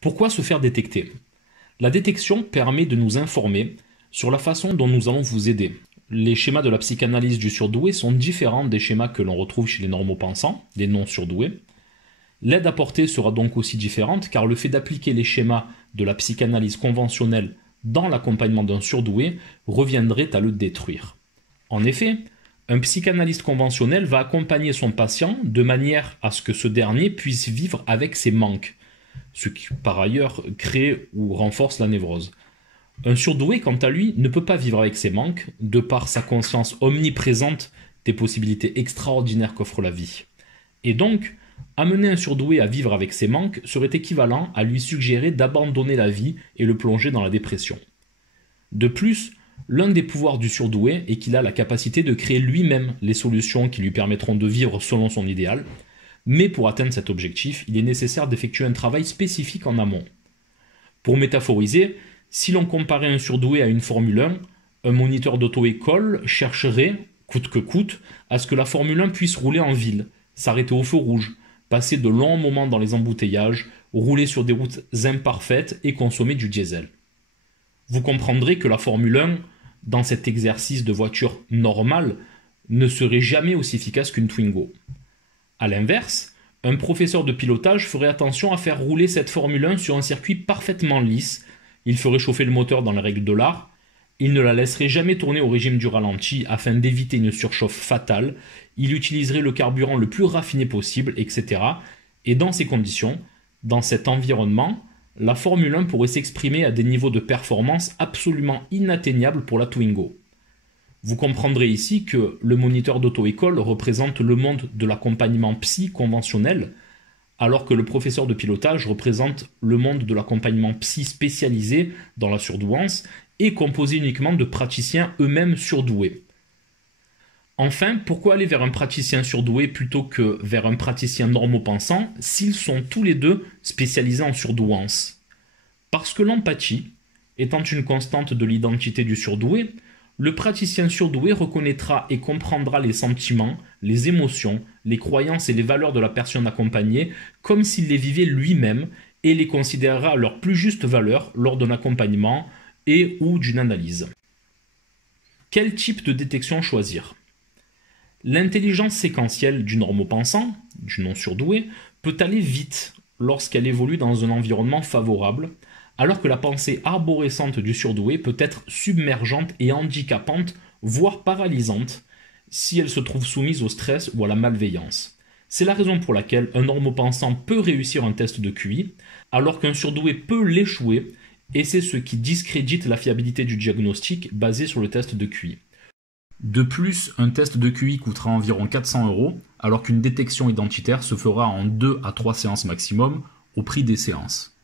Pourquoi se faire détecter? La détection permet de nous informer sur la façon dont nous allons vous aider. Les schémas de la psychanalyse du surdoué sont différents des schémas que l'on retrouve chez les normaux-pensants, les non-surdoués. L'aide apportée sera donc aussi différente car le fait d'appliquer les schémas de la psychanalyse conventionnelle dans l'accompagnement d'un surdoué reviendrait à le détruire. En effet, un psychanalyste conventionnel va accompagner son patient de manière à ce que ce dernier puisse vivre avec ses manques, ce qui par ailleurs crée ou renforce la névrose. Un surdoué, quant à lui, ne peut pas vivre avec ses manques, de par sa conscience omniprésente des possibilités extraordinaires qu'offre la vie. Et donc, amener un surdoué à vivre avec ses manques serait équivalent à lui suggérer d'abandonner la vie et le plonger dans la dépression. De plus, l'un des pouvoirs du surdoué est qu'il a la capacité de créer lui-même les solutions qui lui permettront de vivre selon son idéal, mais pour atteindre cet objectif, il est nécessaire d'effectuer un travail spécifique en amont. Pour métaphoriser, si l'on comparait un surdoué à une Formule 1, un moniteur d'auto-école chercherait, coûte que coûte, à ce que la Formule 1 puisse rouler en ville, s'arrêter au feu rouge, passer de longs moments dans les embouteillages, rouler sur des routes imparfaites et consommer du diesel. Vous comprendrez que la Formule 1, dans cet exercice de voiture normale, ne serait jamais aussi efficace qu'une Twingo. A l'inverse, un professeur de pilotage ferait attention à faire rouler cette Formule 1 sur un circuit parfaitement lisse, il ferait chauffer le moteur dans les règles de l'art, il ne la laisserait jamais tourner au régime du ralenti afin d'éviter une surchauffe fatale, il utiliserait le carburant le plus raffiné possible, etc. Et dans ces conditions, dans cet environnement, la Formule 1 pourrait s'exprimer à des niveaux de performance absolument inatteignables pour la Twingo. Vous comprendrez ici que le moniteur d'auto-école représente le monde de l'accompagnement psy conventionnel, alors que le professeur de pilotage représente le monde de l'accompagnement psy spécialisé dans la surdouance et composé uniquement de praticiens eux-mêmes surdoués. Enfin, pourquoi aller vers un praticien surdoué plutôt que vers un praticien normopensant s'ils sont tous les deux spécialisés en surdouance? Parce que l'empathie, étant une constante de l'identité du surdoué, le praticien surdoué reconnaîtra et comprendra les sentiments, les émotions, les croyances et les valeurs de la personne accompagnée comme s'il les vivait lui-même et les considérera à leur plus juste valeur lors d'un accompagnement et ou d'une analyse. Quel type de détection choisir? L'intelligence séquentielle du normopensant, du non-surdoué, peut aller vite lorsqu'elle évolue dans un environnement favorable, alors que la pensée arborescente du surdoué peut être submergente et handicapante, voire paralysante, si elle se trouve soumise au stress ou à la malveillance. C'est la raison pour laquelle un normopensant peut réussir un test de QI, alors qu'un surdoué peut l'échouer, et c'est ce qui discrédite la fiabilité du diagnostic basé sur le test de QI. De plus, un test de QI coûtera environ 400 €, alors qu'une détection identitaire se fera en 2 à 3 séances maximum, au prix des séances.